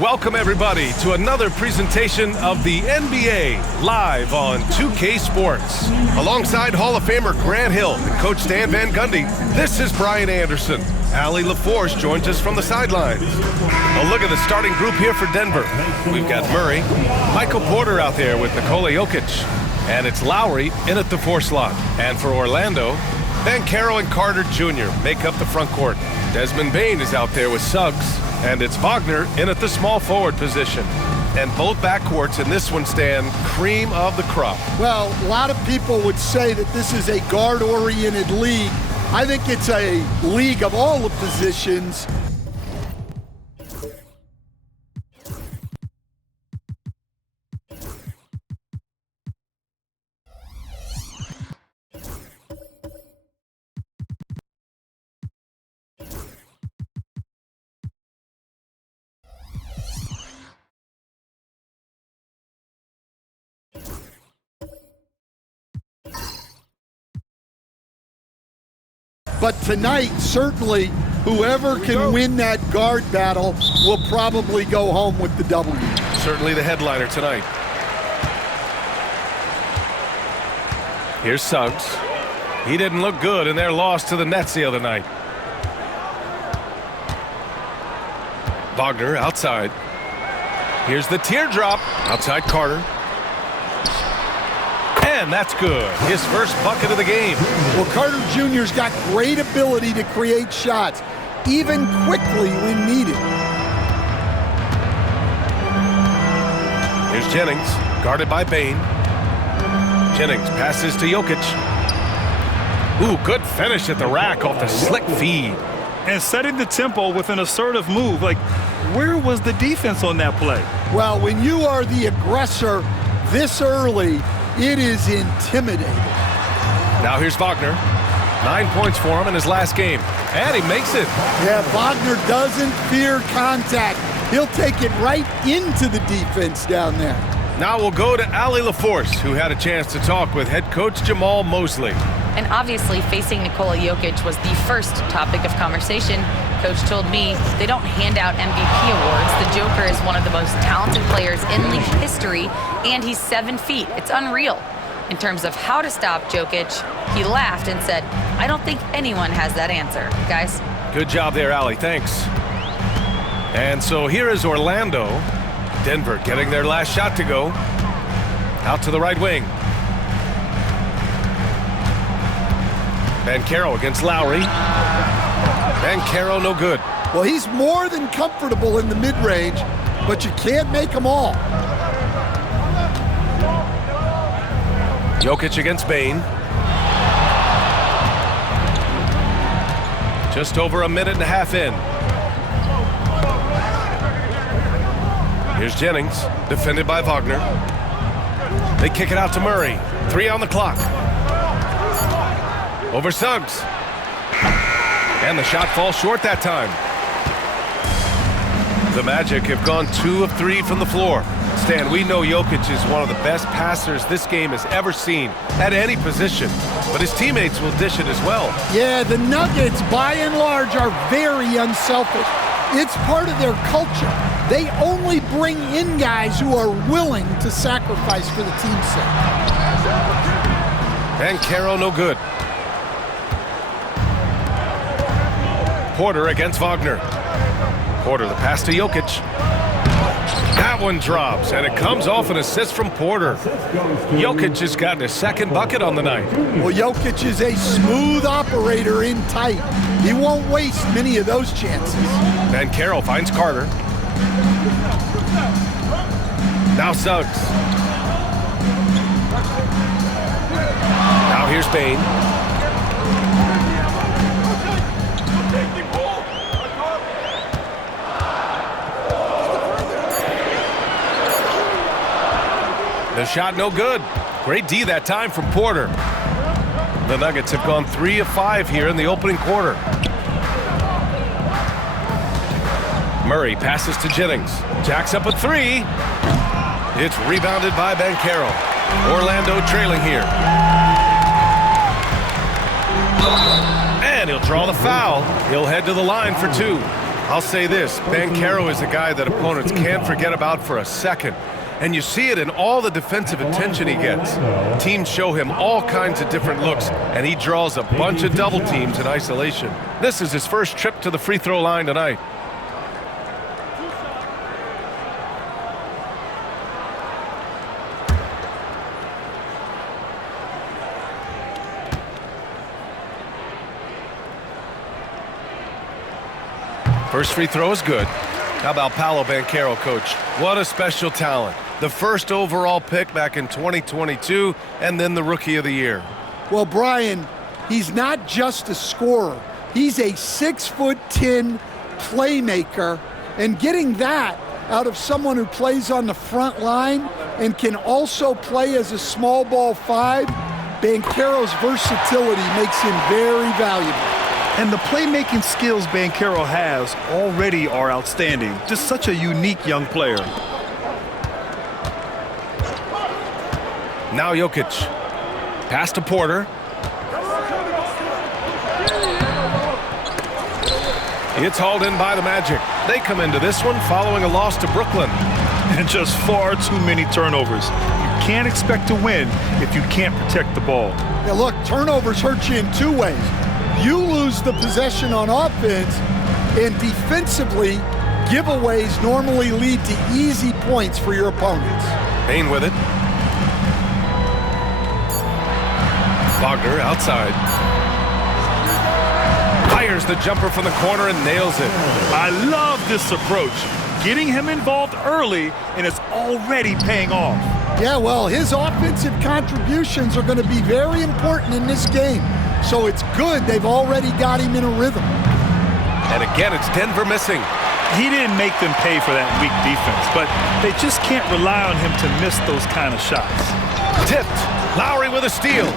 welcome everybody to another presentation of the NBA live on 2K Sports. Alongside Hall of Famer Grant Hill and Coach Stan Van Gundy, this is Brian Anderson. Allie LaForce joins us from the sidelines. A look at the starting group here for Denver. We've got Murray, Michael Porter out there with Nikola Jokic, and it's Lowry in at the 4 slot. And for Orlando, Banchero and Carter Jr. make up the front court. Desmond Bane is out there with Suggs, and it's Wagner in at the small forward position. And both backcourts in this one stand cream of the crop. Well, a lot of people would say that this is a guard-oriented league. I think it's a league of all the positions. But tonight, certainly, whoever can win that guard battle will probably go home with the W. Certainly the headliner tonight. Here's Suggs. He didn't look good in their loss to the Nets the other night. Wagner outside. Here's the teardrop. Outside Carter. And that's good. His first bucket of the game. Well, Carter Jr.'s got great ability to create shots, even quickly when needed. Here's Jennings, guarded by Bane. Jennings passes to Jokic. Ooh, good finish at the rack off the slick feed. And setting the tempo with an assertive move. Like, where was the defense on that play? Well, when you are the aggressor this early, it is intimidating. Now here's Wagner. 9 points for him in his last game. And he makes it. Yeah, Wagner doesn't fear contact. He'll take it right into the defense down there. Now we'll go to Allie LaForce, who had a chance to talk with head coach Jamal Mosley. And obviously, facing Nikola Jokic was the first topic of conversation. Coach told me they don't hand out MVP awards. The Joker is one of the most talented players in league history, and he's 7 feet. It's unreal. In terms of how to stop Jokic, he laughed and said, I don't think anyone has that answer, guys. Good job there, Allie. Thanks. And so here is Orlando. Denver getting their last shot to go. Out to the right wing. Banchero against Lowry. Banchero no good. Well, he's more than comfortable in the mid-range, but you can't make them all. Jokic against Bane. Just over a minute and a half in. Here's Jennings, defended by Wagner. They kick it out to Murray. 3 on the clock. Over Suggs. And the shot falls short that time. The Magic have gone 2 of 3 from the floor. Stan, we know Jokic is one of the best passers this game has ever seen at any position, but his teammates will dish it as well. Yeah, the Nuggets, by and large, are very unselfish. It's part of their culture. They only bring in guys who are willing to sacrifice for the team's sake. Banchero no good. Porter against Wagner. Porter, the pass to Jokic. That one drops, and it comes off an assist from Porter. Jokic has gotten his second bucket on the night. Well, Jokic is a smooth operator in tight. He won't waste many of those chances. Banchero finds Carter. Now Suggs. Now here's Bane. The shot no good. Great D that time from Porter. The Nuggets have gone 3 of 5 here in the opening quarter. Murray passes to Jennings. Jacks up a 3. It's rebounded by Banchero. Orlando trailing here. And he'll draw the foul. He'll head to the line for 2. I'll say this, Banchero is a guy that opponents can't forget about for a second. And you see it in all the defensive attention he gets. Teams show him all kinds of different looks, and he draws a bunch of double teams in isolation. This is his first trip to the free throw line tonight. First free throw is good. How about Paolo Banchero, coach? What a special talent. The first overall pick back in 2022, and then the Rookie of the Year. Well, Brian, he's not just a scorer. He's a 6'10" playmaker, and getting that out of someone who plays on the front line and can also play as a small ball 5, Banchero's versatility makes him very valuable. And the playmaking skills Banchero has already are outstanding. Just such a unique young player. Now Jokic. Pass to Porter. It's hauled in by the Magic. They come into this one following a loss to Brooklyn. And just far too many turnovers. You can't expect to win if you can't protect the ball. Now look, turnovers hurt you in 2 ways. You lose the possession on offense, and defensively, giveaways normally lead to easy points for your opponents. Payne with it. Wagner outside. Fires the jumper from the corner and nails it. I love this approach. Getting him involved early, and it's already paying off. Yeah, well, his offensive contributions are going to be very important in this game. So it's good they've already got him in a rhythm. And again, it's Denver missing. He didn't make them pay for that weak defense, but they just can't rely on him to miss those kind of shots. Tipped. Lowry with a steal.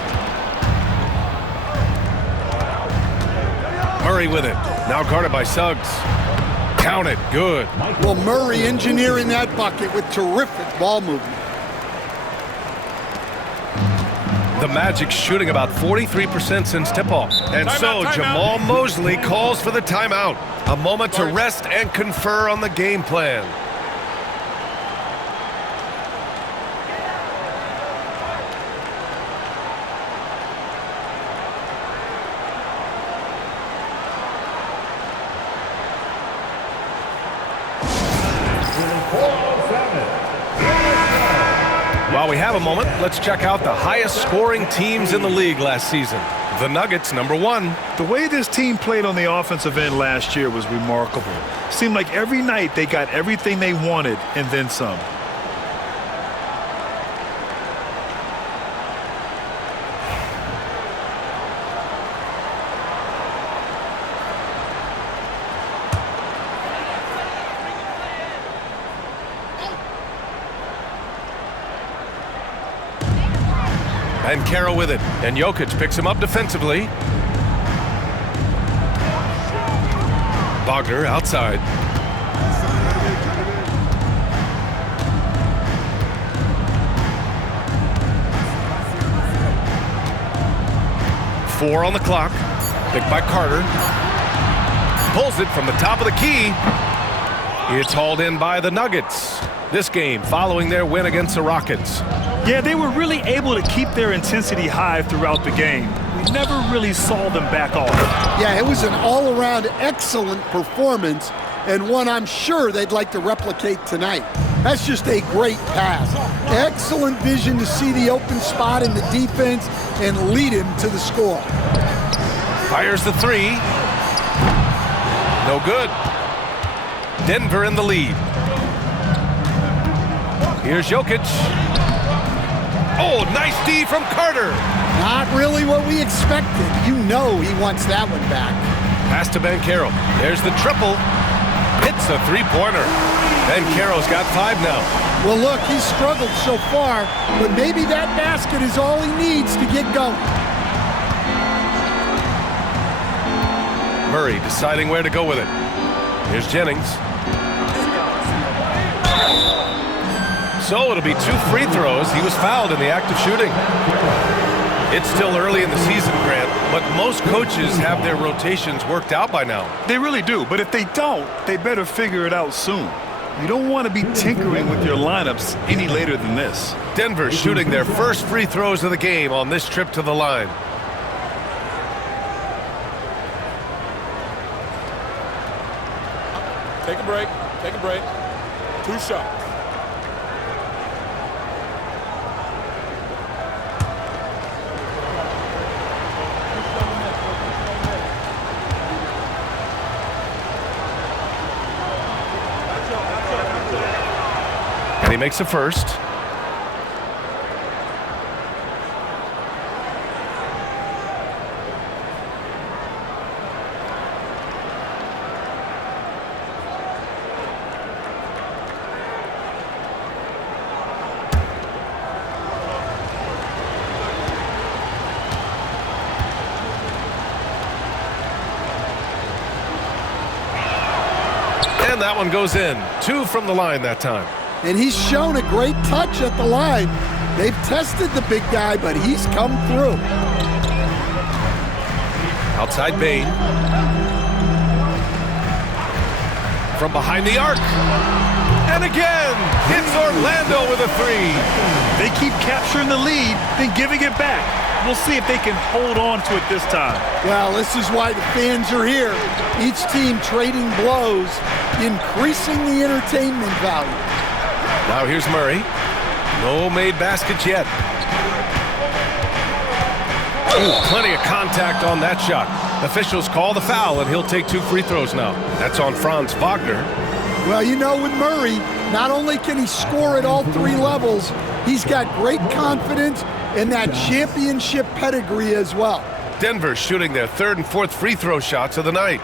Murray with it. Now guarded by Suggs. Count it. Good. Well, Murray engineering that bucket with terrific ball movement. The Magic shooting about 43% since tip-off. And so Jamal Mosley calls for the timeout. A moment to rest and confer on the game plan. While we have a moment, let's check out the highest scoring teams in the league last season. The Nuggets, number 1. The way this team played on the offensive end last year was remarkable. Seemed like every night they got everything they wanted and then some. Banchero with it, and Jokic picks him up defensively. Wagner outside. Four on the clock. Picked by Carter. Pulls it from the top of the key. It's hauled in by the Nuggets. This game following their win against the Rockets. Yeah, they were really able to keep their intensity high throughout the game. We never really saw them back off. Yeah, it was an all-around excellent performance, and one I'm sure they'd like to replicate tonight. That's just a great pass. Excellent vision to see the open spot in the defense and lead him to the score. Fires the three. No good. Denver in the lead. Here's Jokic. Oh, nice D from Carter. Not really what we expected. You know he wants that one back. Pass to Banchero. There's the triple. Hits a three-pointer. Banchero's got 5 now. Well, look, he's struggled so far, but maybe that basket is all he needs to get going. Murray deciding where to go with it. Here's Jennings. So it'll be 2 free throws. He was fouled in the act of shooting. It's still early in the season, Grant, but most coaches have their rotations worked out by now. They really do, but if they don't, they better figure it out soon. You don't want to be tinkering with your lineups any later than this. Denver shooting their first free throws of the game on this trip to the line. Take a break. Take a break. 2 shots. And he makes the first. And that one goes in. 2 from the line that time. And he's shown a great touch at the line. They've tested the big guy, but he's come through. Outside Bane. From behind the arc. And again, hits Orlando with a 3. They keep capturing the lead, then giving it back. We'll see if they can hold on to it this time. Well, this is why the fans are here. Each team trading blows, increasing the entertainment value. Now here's Murray. No made baskets yet. Ooh, plenty of contact on that shot. Officials call the foul, and he'll take 2 free throws now. That's on Franz Wagner. Well, you know, with Murray, not only can he score at all 3 levels, he's got great confidence and that championship pedigree as well. Denver shooting their 3rd and 4th free throw shots of the night.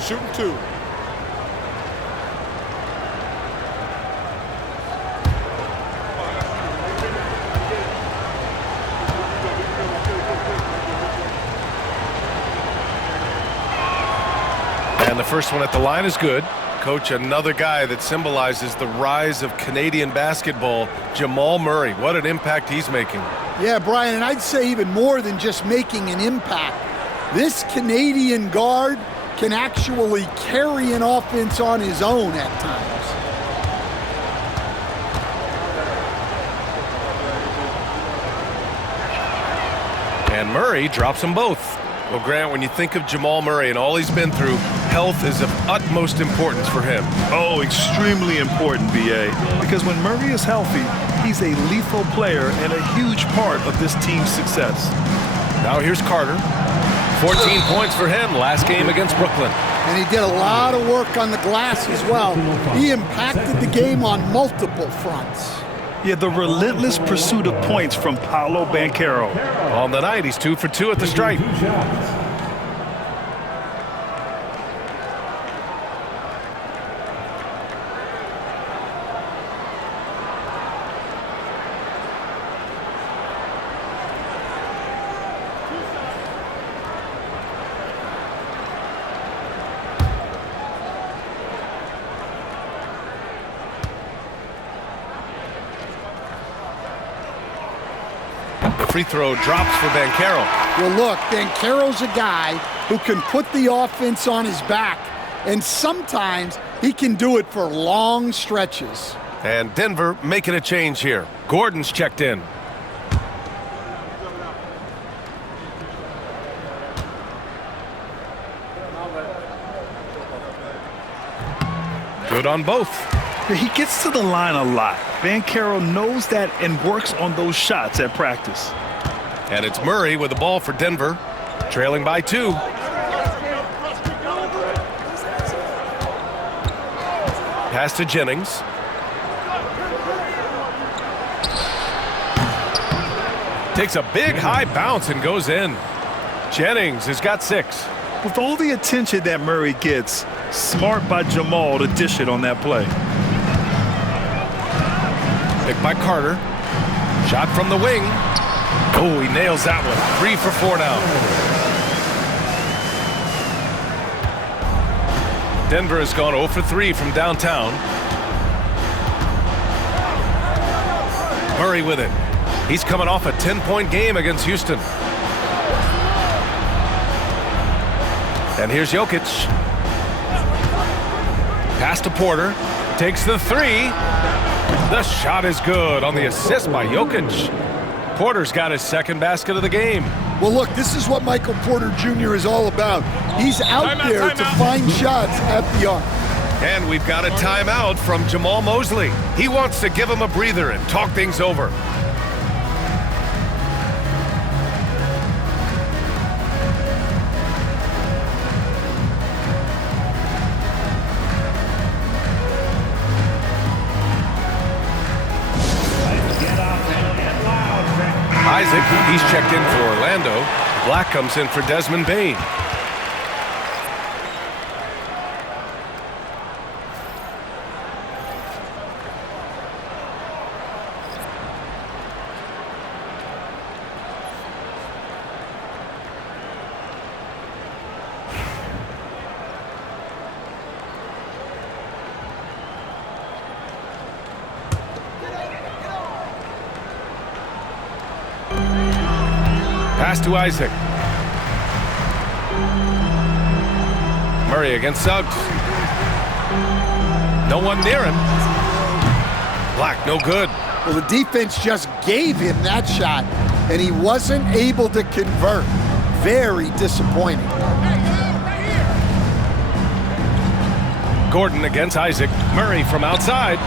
Shooting 2. And the first one at the line is good. Coach, another guy that symbolizes the rise of Canadian basketball, Jamal Murray. What an impact he's making. Yeah, Brian, and I'd say even more than just making an impact. This Canadian guard can actually carry an offense on his own at times. And Murray drops them both. Well, Grant, when you think of Jamal Murray and all he's been through, health is of utmost importance for him. Oh, extremely important, B.A. Because when Murray is healthy, he's a lethal player and a huge part of this team's success. Now here's Carter. 14 points for him last game against Brooklyn. And he did a lot of work on the glass as well. He impacted the game on multiple fronts. Yeah, the relentless pursuit of points from Paolo Banchero. On the night, he's 2 for 2 at the stripe. Free throw drops for Banchero. Well, look, Banchero's a guy who can put the offense on his back, and sometimes he can do it for long stretches. And Denver making a change here. Gordon's checked in. Good on both. He gets to the line a lot. Banchero knows that and works on those shots at practice. And it's Murray with the ball for Denver, trailing by 2. Pass to Jennings. Takes a big high bounce and goes in. Jennings has got 6. With all the attention that Murray gets, smart by Jamal to dish it on that play. Picked by Carter. Shot from the wing. Oh, he nails that one. 3 for 4 now. Denver has gone 0 for 3 from downtown. Murray with it. He's coming off a 10-point game against Houston. And here's Jokic. Pass to Porter. Takes the three. The shot is good on the assist by Jokic. Porter's got his second basket of the game. Well, look, this is what Michael Porter Jr. is all about. He's out there to find shots at the arc. And we've got a timeout from Jamal Mosley. He wants to give him a breather and talk things over. Isaac, he's checked in for Orlando. Black comes in for Desmond Bane. Pass to Isaac. Murray against Suggs. No one near him. Black, no good. Well, the defense just gave him that shot, and he wasn't able to convert. Very disappointing. Gordon against Isaac. Murray from outside.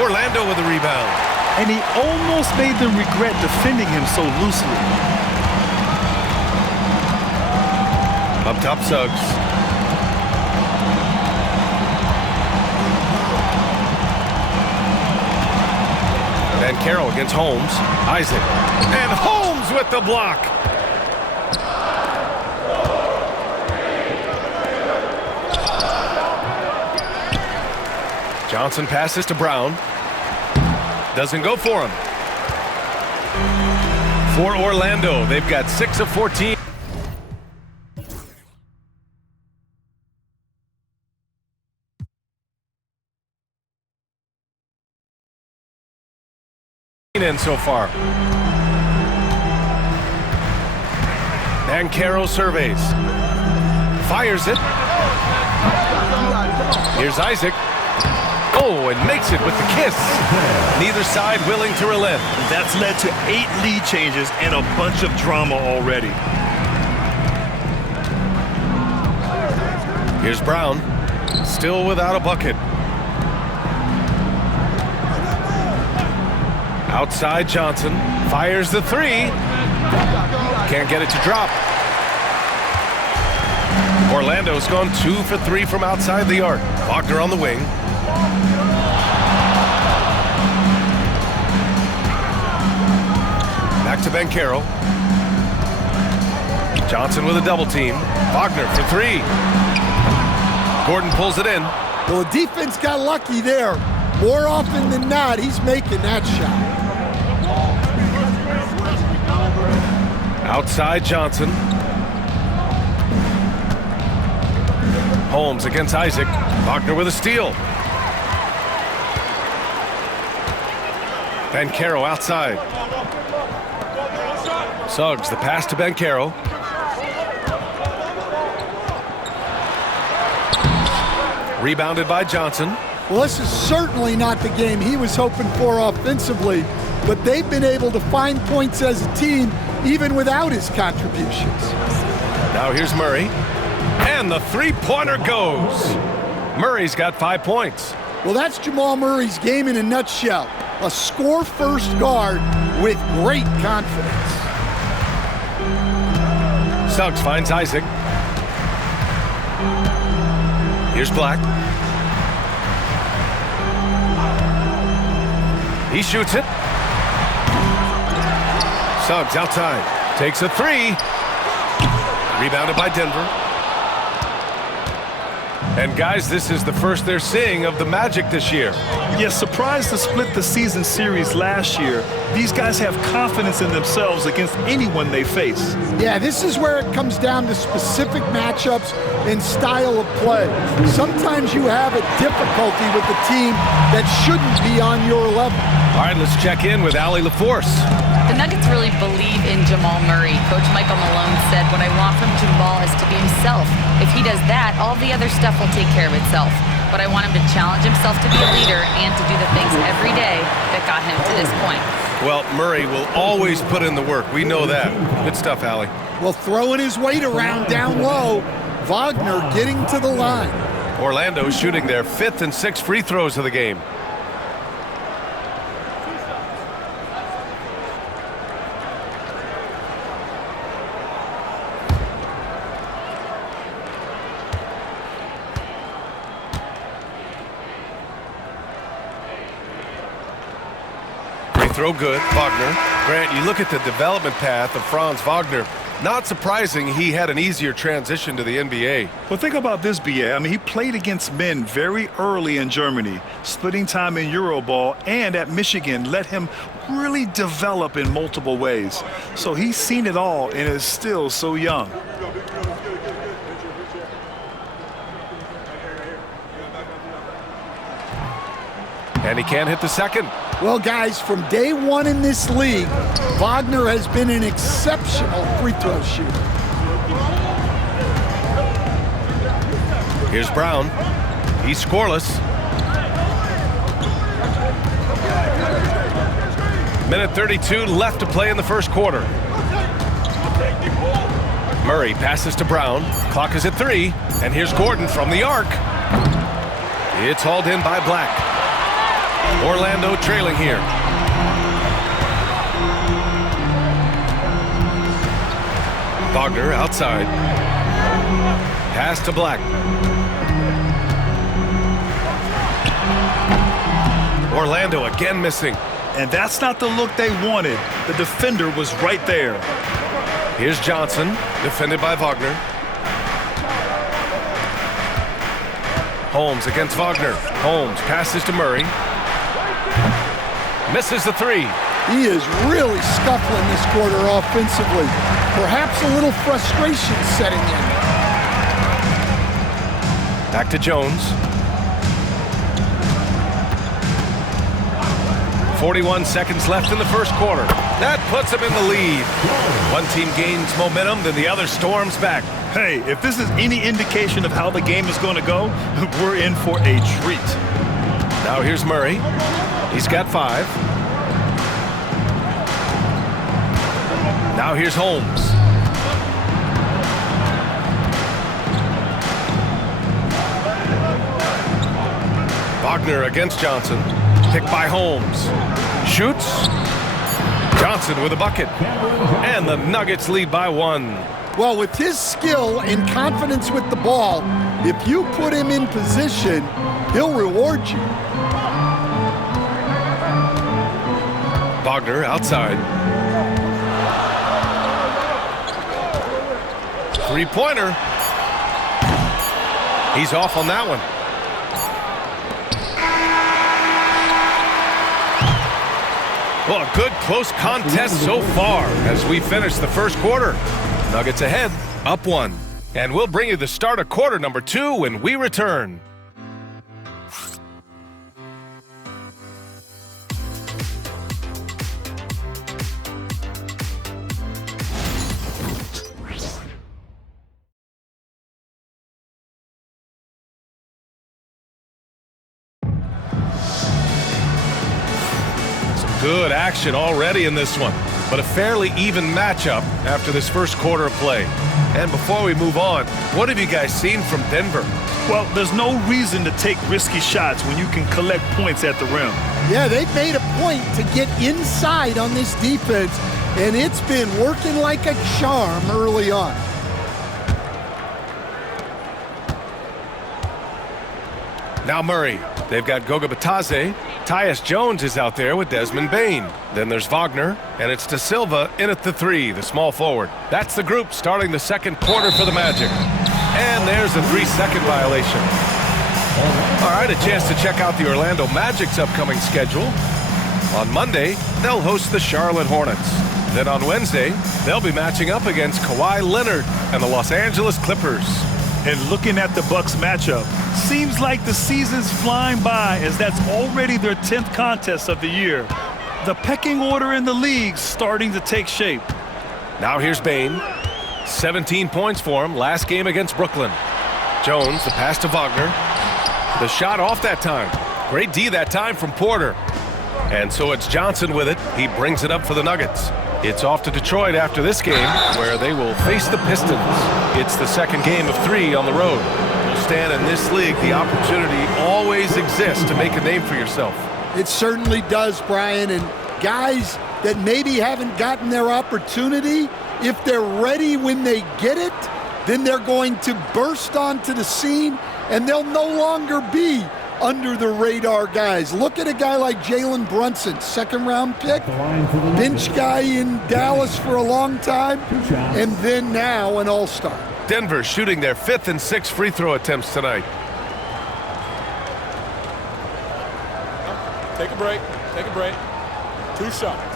Orlando with a rebound. And he almost made them regret defending him so loosely. Up top, Suggs. Banchero against Holmes. Isaac. And Holmes with the block. Johnson passes to Brown. Doesn't go for him. For Orlando, they've got 6 of 14. In so far. Banchero surveys. Fires it. Here's Isaac. Oh, and makes it with the kiss. Neither side willing to relent. That's led to 8 lead changes and a bunch of drama already. Here's Brown. Still without a bucket. Outside Johnson. Fires the three. Can't get it to drop. Orlando's gone 2 for 3 from outside the arc. Wagner on the wing. Back to Banchero. Johnson with a double team. Wagner for 3. Gordon pulls it in. Well, the defense got lucky there. More often than not, he's making that shot. Outside Johnson. Holmes against Isaac. Wagner with a steal. Banchero outside. Suggs, the pass to Banchero. Rebounded by Johnson. Well, this is certainly not the game he was hoping for offensively, but they've been able to find points as a team even without his contributions. Now here's Murray. And the three-pointer goes. Murray's got 5 points. Well, that's Jamal Murray's game in a nutshell. A score-first guard with great confidence. Suggs finds Isaac. Here's Black. He shoots it. Suggs outside. Takes a three. Rebounded by Denver. And guys, this is the first they're seeing of the Magic this year. Yes, surprised to split the season series last year. These guys have confidence in themselves against anyone they face. Yeah, this is where it comes down to specific matchups and style of play. Sometimes you have a difficulty with the team that shouldn't be on your level. All right, let's check in with Allie LaForce. The Nuggets really believe in Jamal Murray. Coach Michael Malone said, "What I want from Jamal is to be himself. If he does that, all the other stuff will take care of itself. But I want him to challenge himself to be a leader and to do the things every day that got him to this point." Well, Murray will always put in the work. We know that. Good stuff, Allie. Well, throwing his weight around down low, Wagner getting to the line. Orlando shooting their 5th and 6th free throws of the game. Throw good, Wagner. Grant, you look at the development path of Franz Wagner. Not surprising he had an easier transition to the NBA. Well, think about this, BA. I mean, he played against men very early in Germany, splitting time in Euroball, and at Michigan let him really develop in multiple ways. So he's seen it all and is still so young. And he can't hit the second. Well, guys, from day one in this league, Wagner has been an exceptional free throw shooter. Here's Brown. He's scoreless. Minute 32 left to play in the first quarter. Murray passes to Brown. Clock is at 3. And here's Gordon from the arc. It's hauled in by Black. Orlando trailing here. Wagner outside. Pass to Black. Orlando again missing. And that's not the look they wanted. The defender was right there. Here's Johnson, defended by Wagner. Holmes against Wagner. Holmes passes to Murray. Misses the 3. He is really scuffling this quarter offensively. Perhaps a little frustration setting in. Back to Jones. 41 seconds left in the first quarter. That puts him in the lead. One team gains momentum, then the other storms back. Hey, if this is any indication of how the game is going to go, we're in for a treat. Now here's Murray. He's got 5. Now here's Holmes. Wagner against Johnson. Picked by Holmes. Shoots. Johnson with a bucket. And the Nuggets lead by 1. Well, with his skill and confidence with the ball, if you put him in position, he'll reward you. Wagner outside. 3-pointer. He's off on that one. Well, a good close contest so far as we finish the first quarter. Nuggets ahead, up 1. And we'll bring you the start of quarter number 2 when we return. Good action already in this one, but a fairly even matchup after this first quarter of play. And before we move on, what have you guys seen from Denver? Well, there's no reason to take risky shots when you can collect points at the rim. Yeah, they've made a point to get inside on this defense, and it's been working like a charm early on. Now Murray. They've got Goga Bitadze. Tyus Jones is out there with Desmond Bane. Then there's Wagner, and it's Da Silva in at the 3, the small forward. That's the group starting the second quarter for the Magic. And there's a 3-second violation. All right, a chance to check out the Orlando Magic's upcoming schedule. On Monday, they'll host the Charlotte Hornets. Then on Wednesday, they'll be matching up against Kawhi Leonard and the Los Angeles Clippers. And looking at the Bucks matchup, seems like the season's flying by as that's already their 10th contest of the year. The pecking order in the league's starting to take shape. Now here's Bane. 17 points for him last game against Brooklyn. Jones, the pass to Wagner. The shot off that time. Great D that time from Porter. And so it's Johnson with it. He brings it up for the Nuggets. It's off to Detroit after this game, where they will face the Pistons. It's the second game of 3 on the road. Well, Stan, in this league, the opportunity always exists to make a name for yourself. It certainly does, Brian. And guys that maybe haven't gotten their opportunity, if they're ready when they get it, then they're going to burst onto the scene, and they'll no longer be under the radar guys. Look at a guy like Jalen Brunson, second-round pick, bench guy in Dallas for a long time, and then now an all-star. Denver shooting their 5th and 6th free throw attempts tonight. Take a break. Take a break. 2 shots.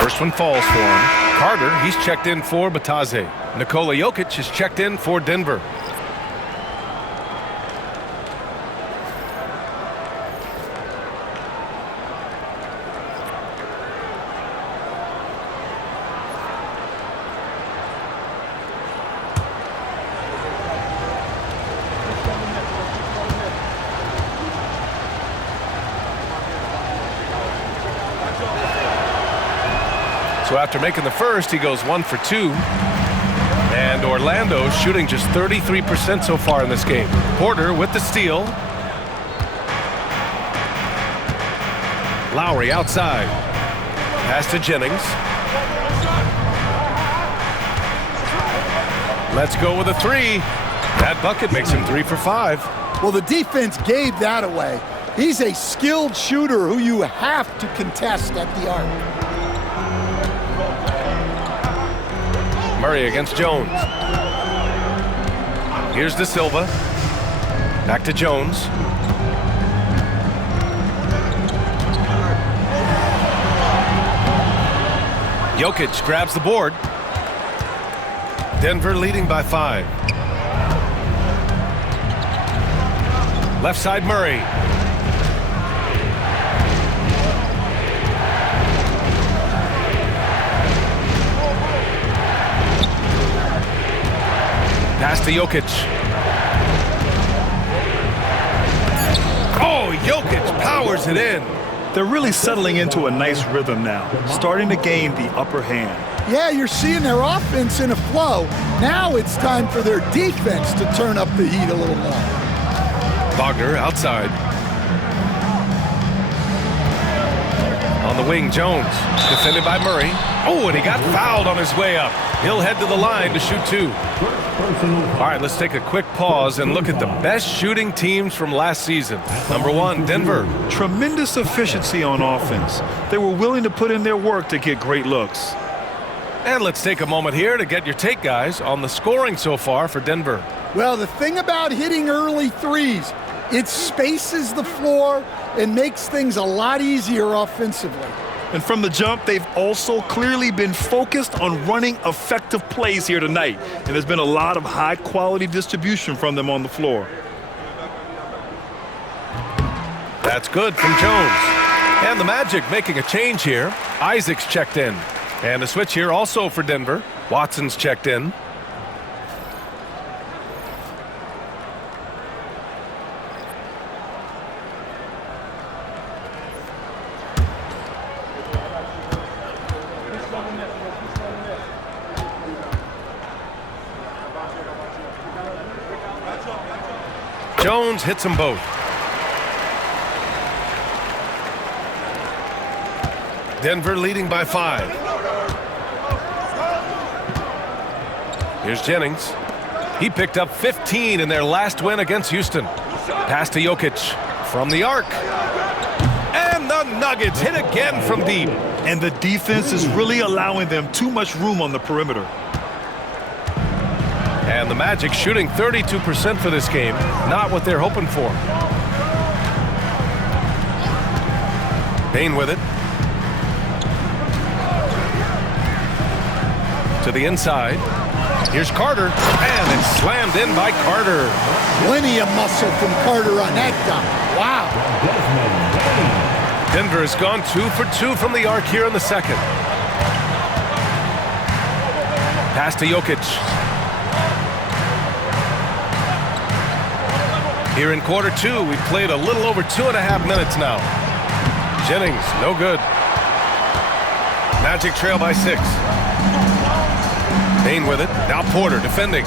First one falls for him. Carter, he's checked in for Batadze. Nikola Jokic is checked in for Denver. So after making the first, he goes 1 for 2. And Orlando shooting just 33% so far in this game. Porter with the steal. Lowry outside. Pass to Jennings. Let's go with a 3. That bucket makes him 3 for 5. Well, the defense gave that away. He's a skilled shooter who you have to contest at the arc. Murray against Jones. Here's De Silva. Back to Jones. Jokic grabs the board. Denver leading by 5. Left side Murray. Pass to Jokic. Oh, Jokic powers it in. They're really settling into a nice rhythm now, starting to gain the upper hand. Yeah, you're seeing their offense in a flow. Now it's time for their defense to turn up the heat a little more. Wagner outside. On the wing, Jones. Defended by Murray. Oh, and he got fouled on his way up. He'll head to the line to shoot 2. All right, let's take a quick pause and look at the best shooting teams from last season. Number 1, Denver. Tremendous efficiency on offense. They were willing to put in their work to get great looks. And let's take a moment here to get your take, guys, on the scoring so far for Denver. Well, the thing about hitting early threes, it spaces the floor and makes things a lot easier offensively. And from the jump, they've also clearly been focused on running effective plays here tonight. And there's been a lot of high-quality distribution from them on the floor. That's good from Jones. And the Magic making a change here. Isaac's checked in. And a switch here also for Denver. Watson's checked in. Jones hits them both. Denver leading by 5. Here's Jennings. He picked up 15 in their last win against Houston. Pass to Jokic from the arc. And the Nuggets hit again from deep. And the defense is really allowing them too much room on the perimeter. And the Magic shooting 32% for this game. Not what they're hoping for. Bane with it. To the inside. Here's Carter. And it's slammed in by Carter. Plenty of muscle from Carter on that dunk. Wow. Denver has gone 2 for 2 from the arc here in the second. Pass to Jokic. Here in quarter 2, we've played a little over 2.5 minutes now. Jennings, no good. Magic trail by 6. Bane with it. Now Porter defending.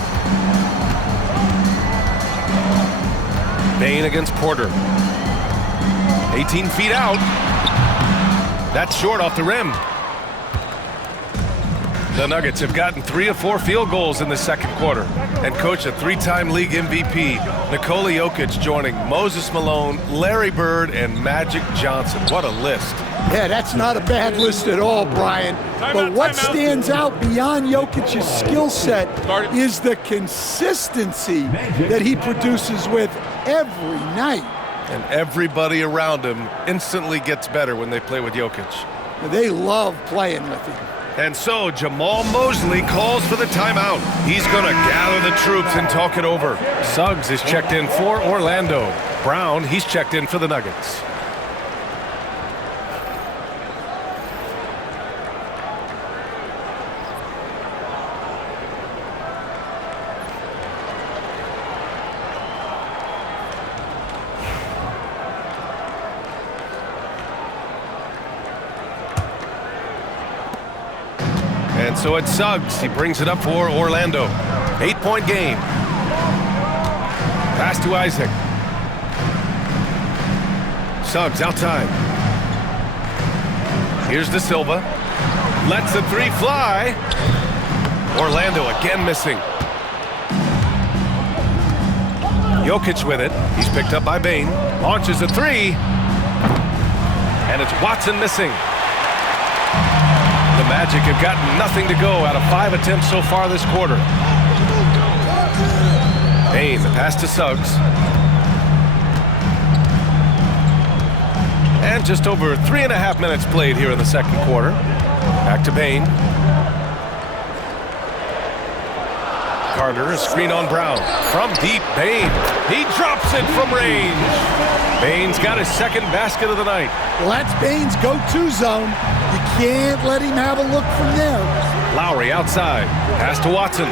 Bane against Porter. 18 feet out. That's short off the rim. The Nuggets have gotten 3 of 4 field goals in the second quarter. And coach, a 3-time league MVP, Nikola Jokic joining Moses Malone, Larry Bird, and Magic Johnson. What a list. Yeah, that's not a bad list at all, Brian. But what stands out beyond Jokic's skill set is the consistency that he produces with every night. And everybody around him instantly gets better when they play with Jokic. They love playing with him. And so Jamal Mosley calls for the timeout. He's going to gather the troops and talk it over. Suggs is checked in for Orlando. Brown, he's checked in for the Nuggets. And so it's Suggs. He brings it up for Orlando. 8-point game. Pass to Isaac. Suggs outside. Here's De Silva. Lets the 3 fly. Orlando again missing. Jokic with it. He's picked up by Bane. Launches a 3. And it's Watson missing. The Magic have gotten nothing to go out of 5 attempts so far this quarter. Bane, the pass to Suggs. And just over 3.5 minutes played here in the second quarter. Back to Bane. Carter, a screen on Brown. From deep, Bane. He drops it from range. Bane's got his second basket of the night. Well, that's Bane's go-to zone. You can't let him have a look from there. Lowry outside. Pass to Watson.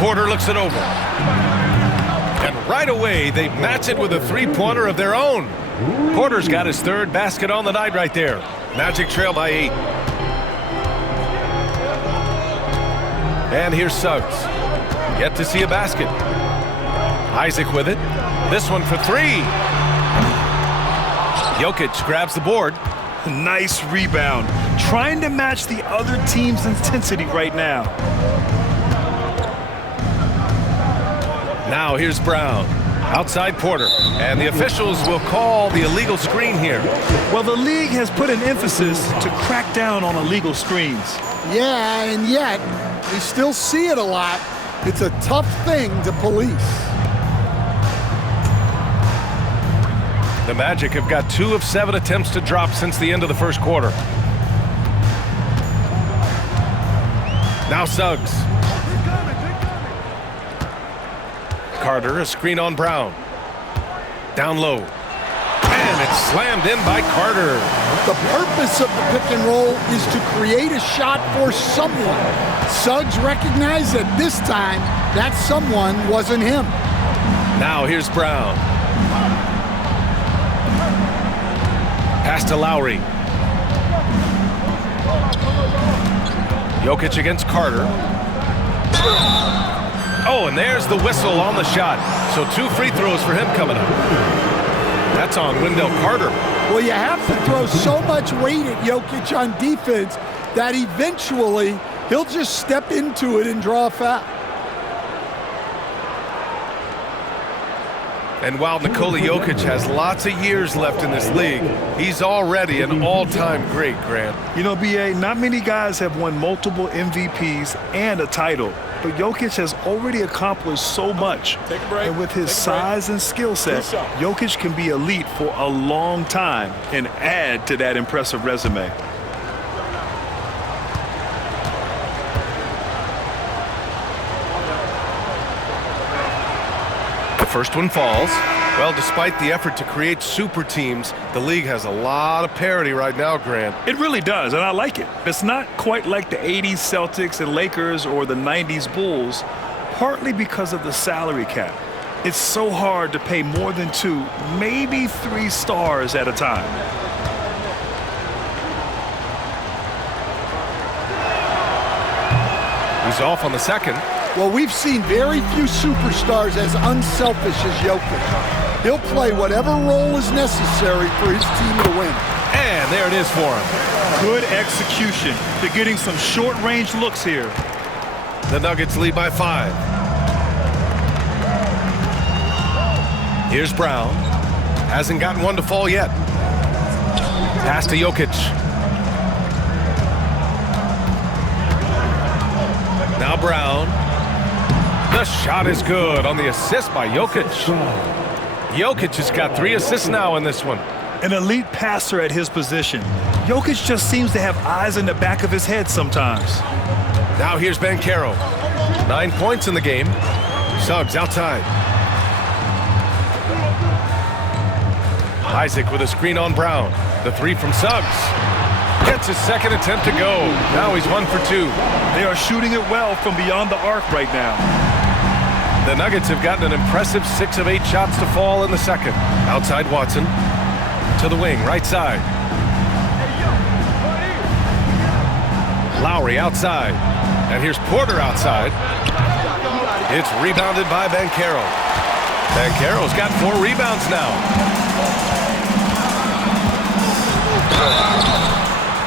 Porter looks it over. And right away, they match it with a 3-pointer of their own. Porter's got his 3rd basket on the night right there. Magic trail by 8. And here's Suggs. Yet to see a basket. Isaac with it. This one for 3. Jokic grabs the board. Nice rebound. Trying to match the other team's intensity right now. Now here's Brown. Outside Porter. And the officials will call the illegal screen here. Well, the league has put an emphasis to crack down on illegal screens. Yeah, and yet, we still see it a lot. It's a tough thing to police. The Magic have got 2 of 7 attempts to drop since the end of the first quarter. Now Suggs. Carter, a screen on Brown. Down low. And it's slammed in by Carter. The purpose of the pick and roll is to create a shot for someone. Suggs recognized that this time that someone wasn't him. Now here's Brown. Pass to Lowry. Jokic against Carter. Oh, and there's the whistle on the shot. So 2 free throws for him coming up. That's on Wendell Carter. Well, you have to throw so much weight at Jokic on defense that eventually he'll just step into it and draw a foul. And while Nikola Jokic has lots of years left in this league, he's already an all-time great, Grant. You know, B.A., not many guys have won multiple MVPs and a title, but Jokic has already accomplished so much. Take a break. And with his size and skill set, Jokic can be elite for a long time and add to that impressive resume. First one falls. Well, despite the effort to create super teams, the league has a lot of parity right now, Grant. It really does, and I like it. It's not quite like the 80s Celtics and Lakers or the 90s Bulls, partly because of the salary cap. It's so hard to pay more than 2, maybe 3 stars at a time. He's off on the second. Well, we've seen very few superstars as unselfish as Jokic. He'll play whatever role is necessary for his team to win. And there it is for him. Good execution. They're getting some short-range looks here. The Nuggets lead by 5. Here's Brown. Hasn't gotten one to fall yet. Pass to Jokic. Now Brown. The shot is good on the assist by Jokic. Jokic has got 3 assists now in this one. An elite passer at his position. Jokic just seems to have eyes in the back of his head sometimes. Now here's Banchero. 9 points in the game. Suggs outside. Isaac with a screen on Brown. The 3 from Suggs. Gets his second attempt to go. Now he's 1 for 2. They are shooting it well from beyond the arc right now. The Nuggets have gotten an impressive 6 of 8 shots to fall in the second. Outside Watson. To the wing, right side. Lowry outside. And here's Porter outside. It's rebounded by Banchero. Banchero's got 4 rebounds now.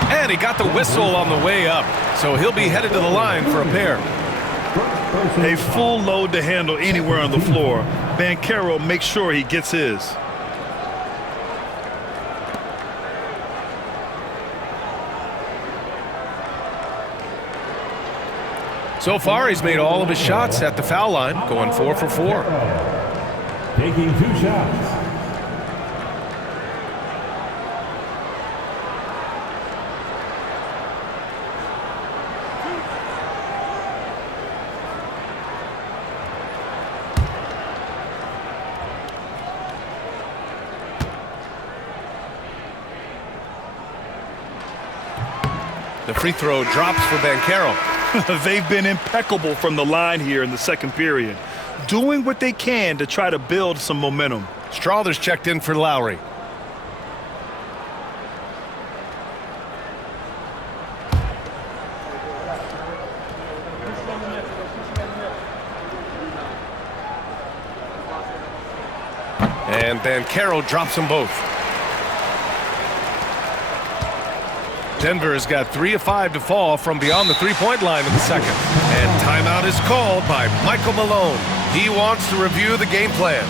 And he got the whistle on the way up. So he'll be headed to the line for a pair. A full load to handle anywhere on the floor. Banchero makes sure he gets his. So far, he's made all of his shots at the foul line, going 4 for 4. Taking 2 shots. The free throw drops for Banchero. They've been impeccable from the line here in the second period, doing what they can to try to build some momentum. Strawther's checked in for Lowry. And Banchero drops them both. Denver has got 3 of 5 to fall from beyond the three-point line in the second. And timeout is called by Michael Malone. He wants to review the game plan.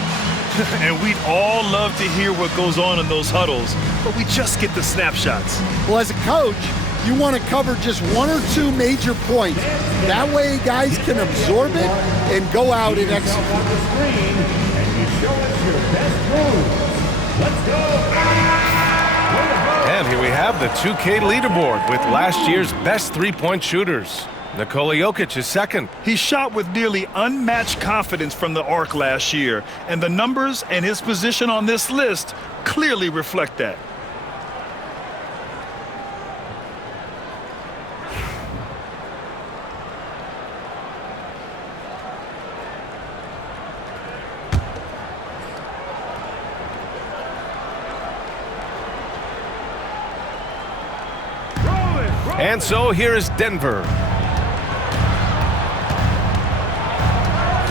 And we'd all love to hear what goes on in those huddles, but we just get the snapshots. Well, as a coach, you want to cover just 1 or 2 major points. That way guys can absorb it and go out and execute. And you show us your best moves. Let's go. And here we have the 2K leaderboard with last year's best three-point shooters. Nikola Jokic is second. He shot with nearly unmatched confidence from the arc last year, and the numbers and his position on this list clearly reflect that. And so here is Denver.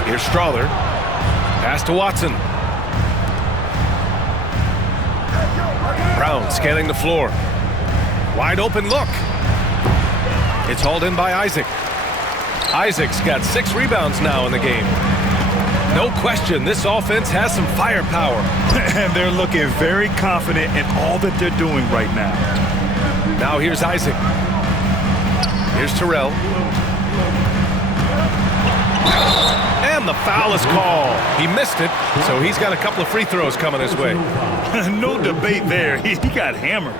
Here's Strawther. Pass to Watson. Brown scanning the floor. Wide open look. It's hauled in by Isaac. Isaac's got 6 rebounds now in the game. No question, this offense has some firepower. And they're looking very confident in all that they're doing right now. Now here's Isaac. Here's Terrell. And the foul is called. He missed it, so he's got a couple of free throws coming his way. No debate there. He got hammered.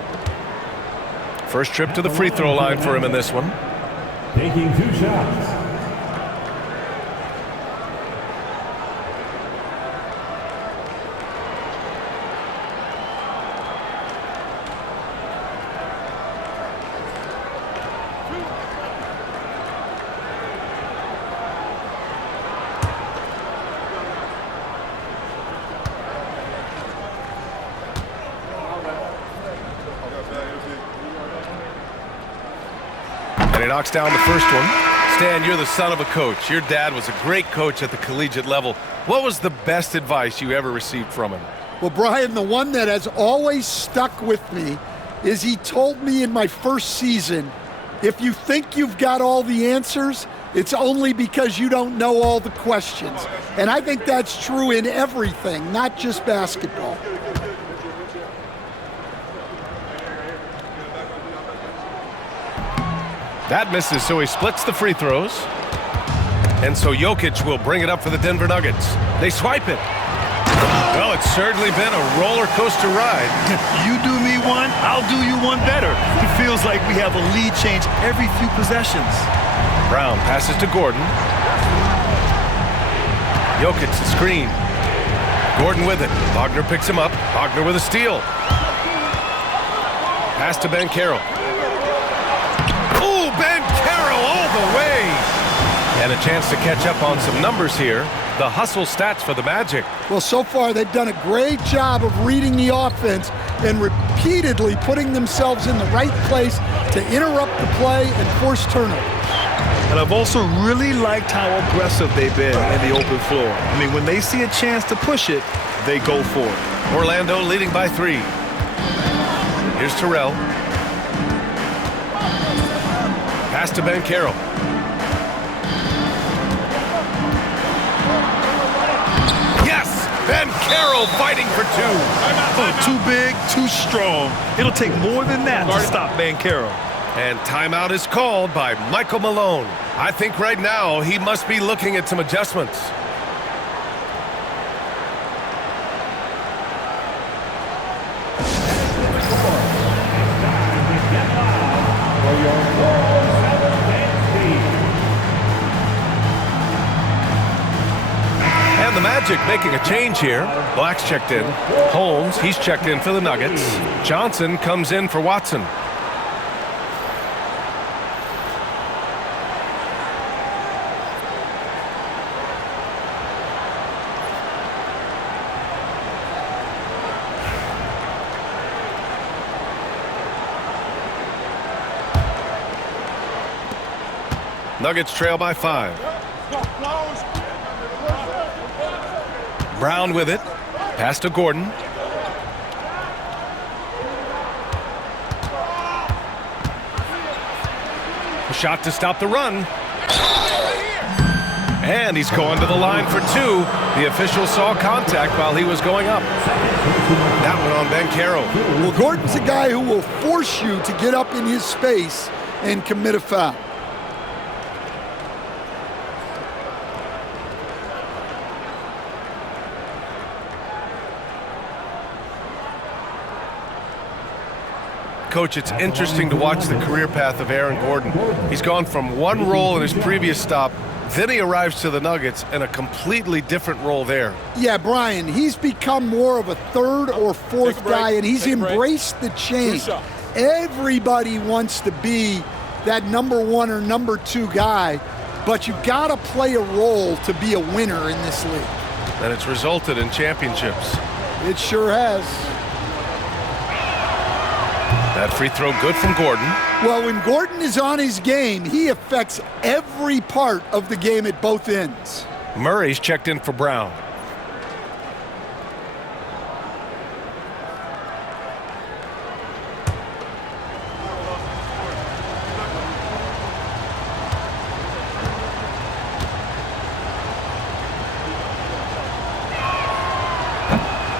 First trip to the free throw line for him in this one. Taking 2 shots. And he knocks down the first one. Stan, you're the son of a coach. Your dad was a great coach at the collegiate level. What was the best advice you ever received from him? Well, Brian, the one that has always stuck with me is he told me in my first season, if you think you've got all the answers, it's only because you don't know all the questions. And I think that's true in everything, not just basketball. That misses, so he splits the free throws. And so Jokic will bring it up for the Denver Nuggets. They swipe it. Well, it's certainly been a roller coaster ride. You do me one, I'll do you one better. It feels like we have a lead change every few possessions. Brown passes to Gordon. Jokic the screen. Gordon with it. Wagner picks him up. Wagner with a steal. Pass to Banchero. Oh, Banchero all the way. And a chance to catch up on some numbers here. The hustle stats for the Magic. Well, so far they've done a great job of reading the offense and repeatedly putting themselves in the right place to interrupt the play and force turnovers. And I've also really liked how aggressive they've been in the open floor. I mean, when they see a chance to push it, they go for it. Orlando leading by 3. Here's Terrell. Pass to Banchero. Yes! Banchero fighting for 2. Oh, too big, too strong. It'll take more than that to stop Banchero. And timeout is called by Michael Malone. I think right now he must be looking at some adjustments. And the Magic making a change here. Black's checked in. Holmes, he's checked in for the Nuggets. Johnson comes in for Watson. Nuggets trail by 5. Brown with it. Pass to Gordon. A shot to stop the run. And he's going to the line for 2. The official saw contact while he was going up. That one on Banchero. Well, Gordon's a guy who will force you to get up in his space and commit a foul. Coach, it's interesting to watch the career path of Aaron Gordon. He's gone from one role in his previous stop, then he arrives to the Nuggets in a completely different role there. Yeah, Brian, he's become more of a third or fourth guy, and he's embraced the change. Everybody wants to be that number 1 or number 2 guy, but you've got to play a role to be a winner in this league. And it's resulted in championships. It sure has. That free throw good from Gordon. Well, when Gordon is on his game, he affects every part of the game at both ends. Murray's checked in for Brown.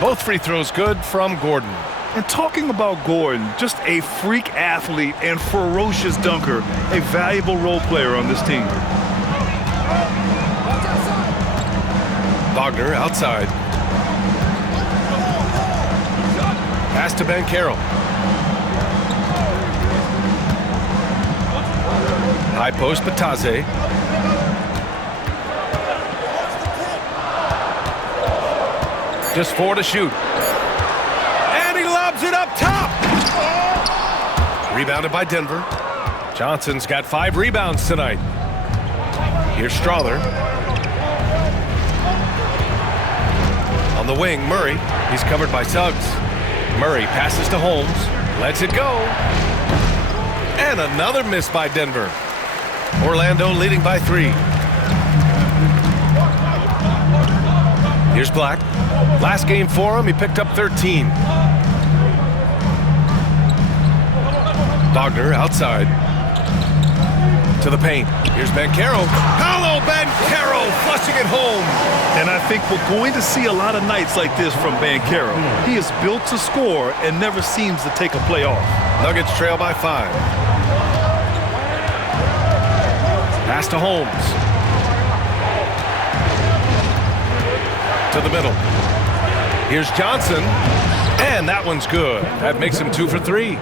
Both free throws good from Gordon. And talking about Gordon, just a freak athlete and ferocious dunker, a valuable role player on this team. Wagner outside. Pass to Banchero. High post, Bitadze. Just 4 to shoot. And he lobs it up top. Rebounded by Denver. Johnson's got 5 rebounds tonight. Here's Strawther. On the wing, Murray. He's covered by Suggs. Murray passes to Holmes. Lets it go. And another miss by Denver. Orlando leading by 3. Here's Black. Last game for him, he picked up 13. Wagner outside. To the paint. Here's Banchero. Paolo Banchero flushing it home. And I think we're going to see a lot of nights like this from Banchero. He is built to score and never seems to take a play off. Nuggets trail by 5. Pass to Holmes. To the middle. Here's Johnson. And that one's good. That makes him 2 for 3.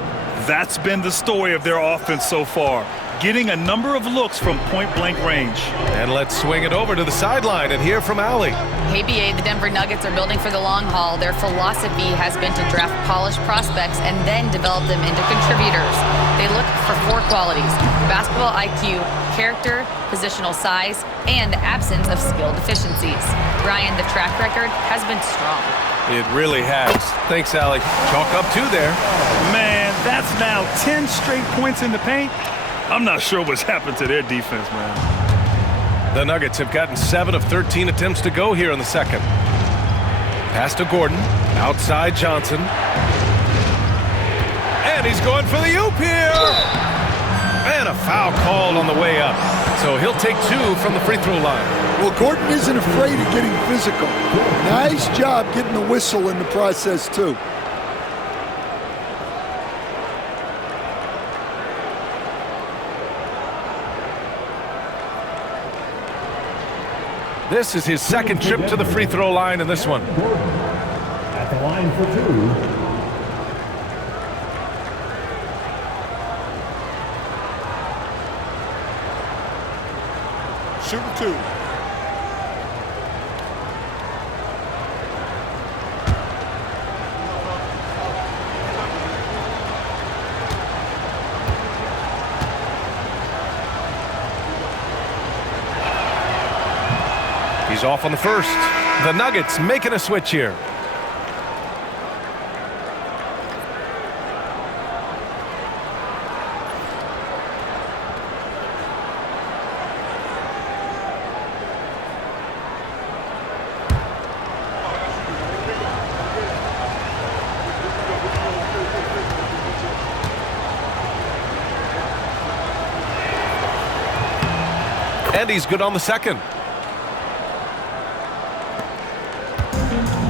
That's been the story of their offense so far. Getting a number of looks from point-blank range. And let's swing it over to the sideline and hear from Allie. Hey, BA, the Denver Nuggets are building for the long haul. Their philosophy has been to draft polished prospects and then develop them into contributors. They look for 4 qualities: basketball IQ, character, positional size, and the absence of skill deficiencies. Brian, the track record has been strong. It really has. Thanks, Allie. Chalk up 2 there. Man, that's now 10 straight points in the paint. I'm not sure what's happened to their defense, man. The Nuggets have gotten 7 of 13 attempts to go here in the second. Pass to Gordon. Outside Johnson. And he's going for the oop here. And a foul called on the way up. So he'll take 2 from the free throw line. Well, Gordon isn't afraid of getting physical. Nice job getting the whistle in the process, too. This is his second trip to the free throw line in this one. At the line for 2. Shooting 2. He's off on the first. The Nuggets making a switch here. And he's good on the second.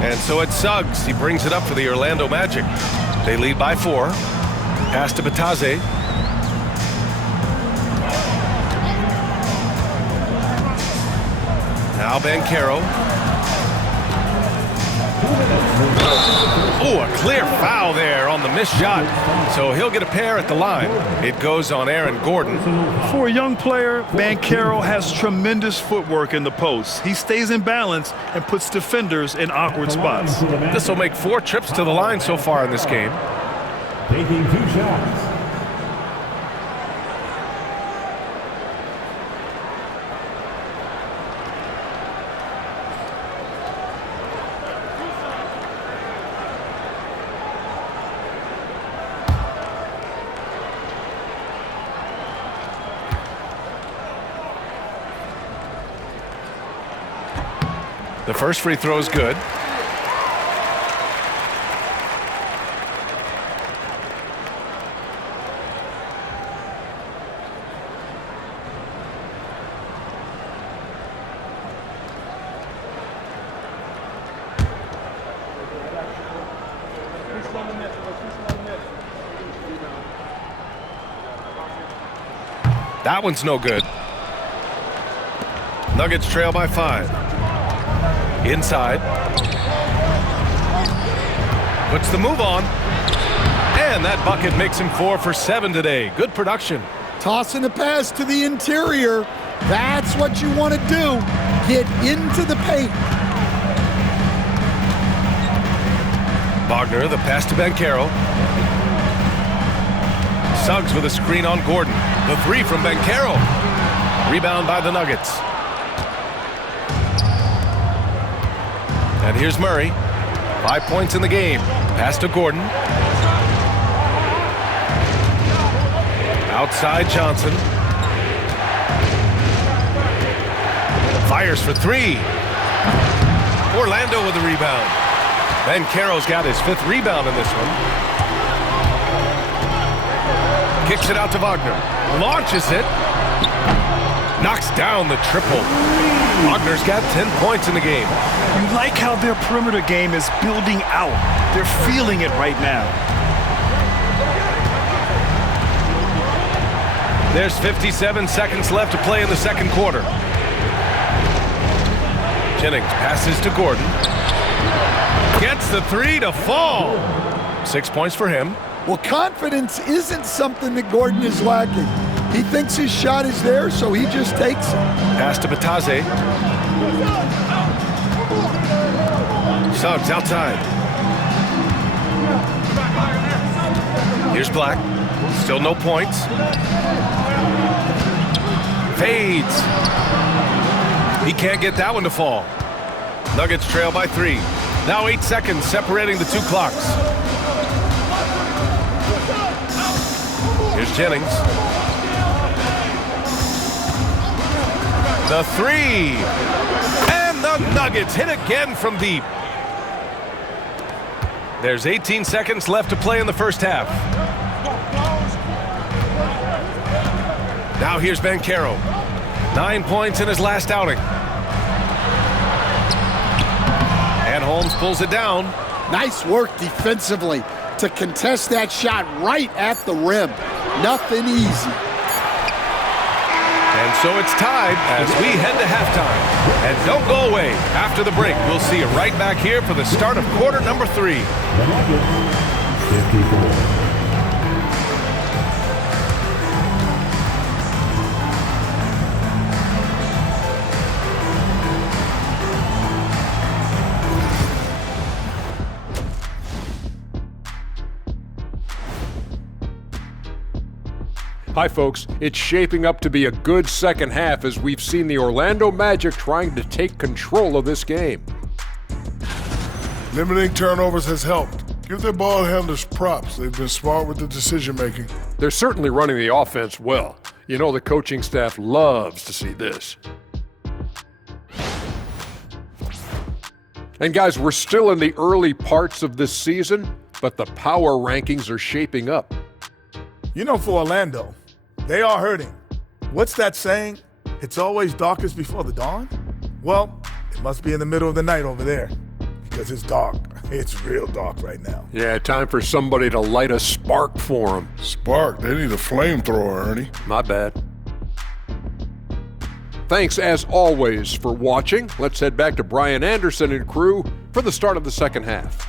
And so it's Suggs. He brings it up for the Orlando Magic. They lead by 4. Pass to Bitadze. Now Banchero. Oh, a clear foul there on the missed shot. So he'll get a pair at the line. It goes on Aaron Gordon. For a young player, Banchero has tremendous footwork in the post. He stays in balance and puts defenders in awkward spots. This will make 4 trips to the line so far in this game. Taking 2 shots. The first free throw is good. That one's no good. Nuggets trail by 5. Inside. Puts the move on. And that bucket makes him 4 for 7 today. Good production. Tossing a pass to the interior. That's what you want to do. Get into the paint. Wagner, the pass to Banchero. Suggs with a screen on Gordon. The 3 from Banchero. Rebound by the Nuggets. And here's Murray. 5 points in the game. Pass to Gordon. Outside Johnson. Fires for 3. Orlando with the rebound. Banchero's got his 5th rebound in this one. Kicks it out to Wagner. Launches it. Knocks down the triple. Wagner's got 10 points in the game. You like how their perimeter game is building out. They're feeling it right now. There's 57 seconds left to play in the second quarter. Jennings passes to Gordon. Gets the 3 to fall. 6 points for him. Well, confidence isn't something that Gordon is lacking. He thinks his shot is there, so he just takes it. Pass to Bataze. Suggs outside. Here's Black. Still no points. Fades. He can't get that one to fall. Nuggets trail by 3. Now 8 seconds separating the 2 clocks. Here's Jennings. The 3. And the Nuggets hit again from deep. There's 18 seconds left to play in the first half. Now here's Banchero. 9 points in his last outing. And Holmes pulls it down. Nice work defensively to contest that shot right at the rim. Nothing easy. And so it's tied as we head to halftime. And don't go away. After the break, we'll see you right back here for the start of quarter number 3. The Nuggets, 54. Hi, folks. It's shaping up to be a good second half as we've seen the Orlando Magic trying to take control of this game. Limiting turnovers has helped. Give their ball handlers props. They've been smart with the decision-making. They're certainly running the offense well. You know the coaching staff loves to see this. And guys, we're still in the early parts of this season, but the power rankings are shaping up. You know, for Orlando, they are hurting. What's that saying? It's always darkest before the dawn? Well, it must be in the middle of the night over there because it's dark. It's real dark right now. Yeah, time for somebody to light a spark for them. Spark? They need a flamethrower, Ernie. My bad. Thanks, as always, for watching. Let's head back to Brian Anderson and crew for the start of the second half.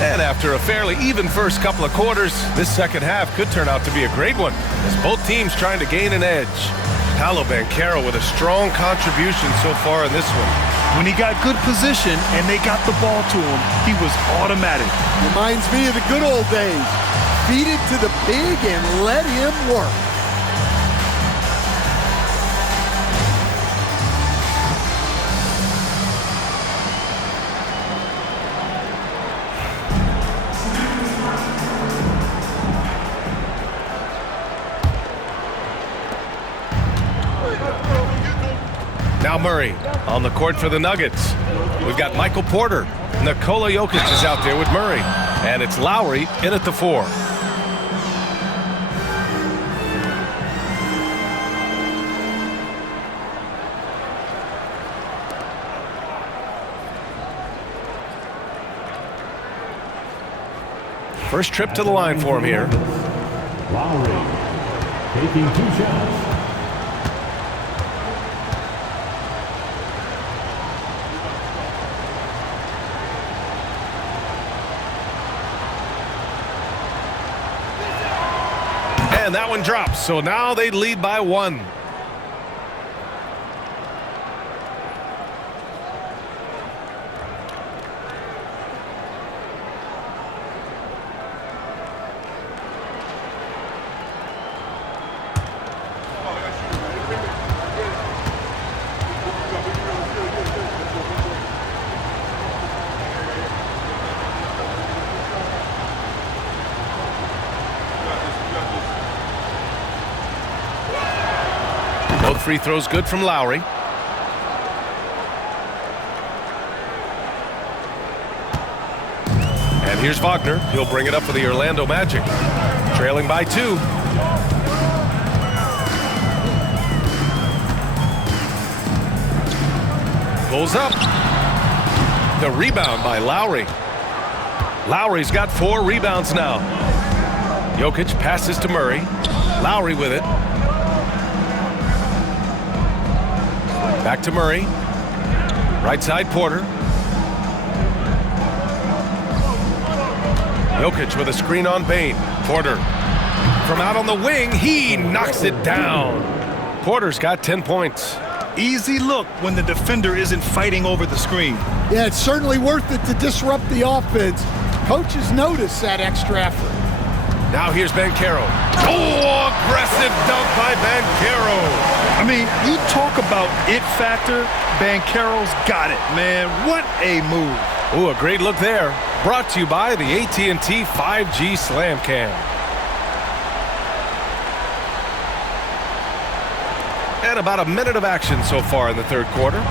And after a fairly even first couple of quarters, this second half could turn out to be a great one, as both teams trying to gain an edge. Paolo Banchero with a strong contribution so far in this one. When he got good position and they got the ball to him, he was automatic. Reminds me of the good old days. Feed it to the big and let him work. Now Murray on the court for the Nuggets. We've got Michael Porter. Nikola Jokic is out there with Murray. And it's Lowry in at the 4. First trip to the line for him here. Lowry taking 2 shots. And that one drops, so now they lead by 1. Both free throws good from Lowry. And here's Wagner. He'll bring it up for the Orlando Magic. Trailing by 2. Pulls up. The rebound by Lowry. Lowry's got 4 rebounds now. Jokic passes to Murray. Lowry with it. Back to Murray. Right side, Porter. Jokic with a screen on Bane. Porter from out on the wing. He knocks it down. Porter's got 10 points. Easy look when the defender isn't fighting over the screen. Yeah, it's certainly worth it to disrupt the offense. Coaches notice that extra effort. Now here's Banchero. Oh, aggressive dunk by Banchero. I mean, you talk about it factor. Banchero's got it, man. What a move. Oh, a great look there. Brought to you by the AT&T 5G Slam Cam. And about a minute of action so far in the third quarter.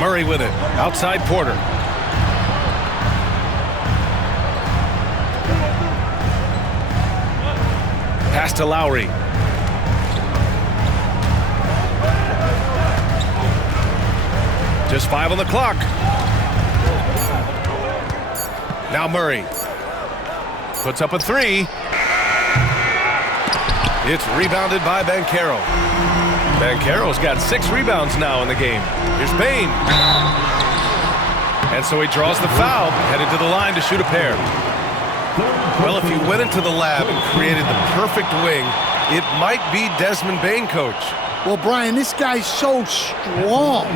Murray with it. Outside Porter. Pass to Lowry. Just 5 on the clock. Now Murray. Puts up a 3. It's rebounded by Banchero. Banchero's got 6 rebounds now in the game. Here's Bane. And so he draws the foul, headed to the line to shoot a pair. Well, if you went into the lab and created the perfect wing, it might be Desmond Bane, Coach. Well, Brian, this guy's so strong.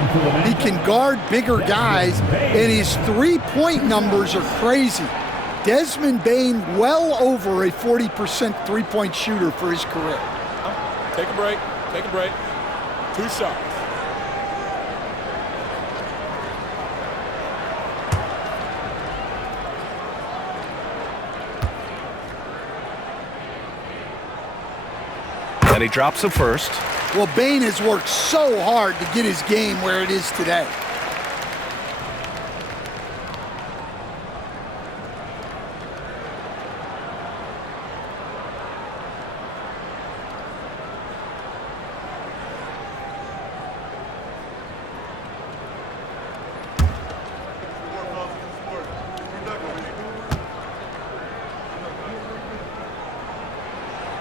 He can guard bigger guys, and his three-point numbers are crazy. Desmond Bane, well over a 40% three-point shooter for his career. Take a break. Take a break. 2 shots. And he drops the first. Well, Bane has worked so hard to get his game where it is today.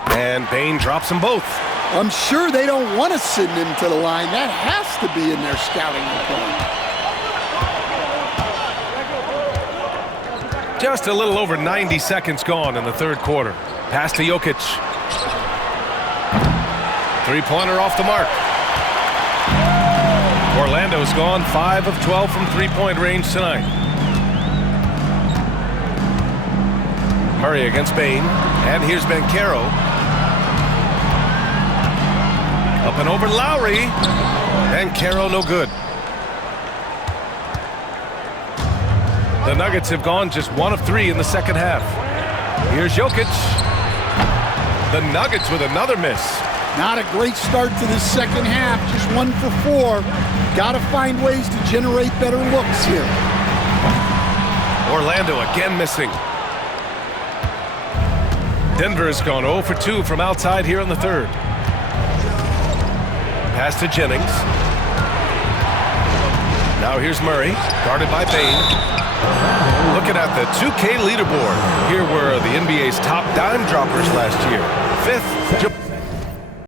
And Bane drops them both. I'm sure they don't want to send him to the line. That has to be in their scouting report. Just a little over 90 seconds gone in the third quarter. Pass to Jokic. Three-pointer off the mark. Orlando's gone 5 of 12 from three-point range tonight. Murray against Bane. And here's Banchero. Up and over Lowry. Banchero no good. The Nuggets have gone just 1 of 3 in the second half. Here's Jokic. The Nuggets with another miss. Not a great start to this second half. Just 1 for 4. Got to find ways to generate better looks here. Orlando again missing. Denver has gone 0 for 2 from outside here in the third. Pass to Jennings. Now here's Murray, guarded by Bane. Looking at the 2K leaderboard, here were the NBA's top dime droppers last year. 5th,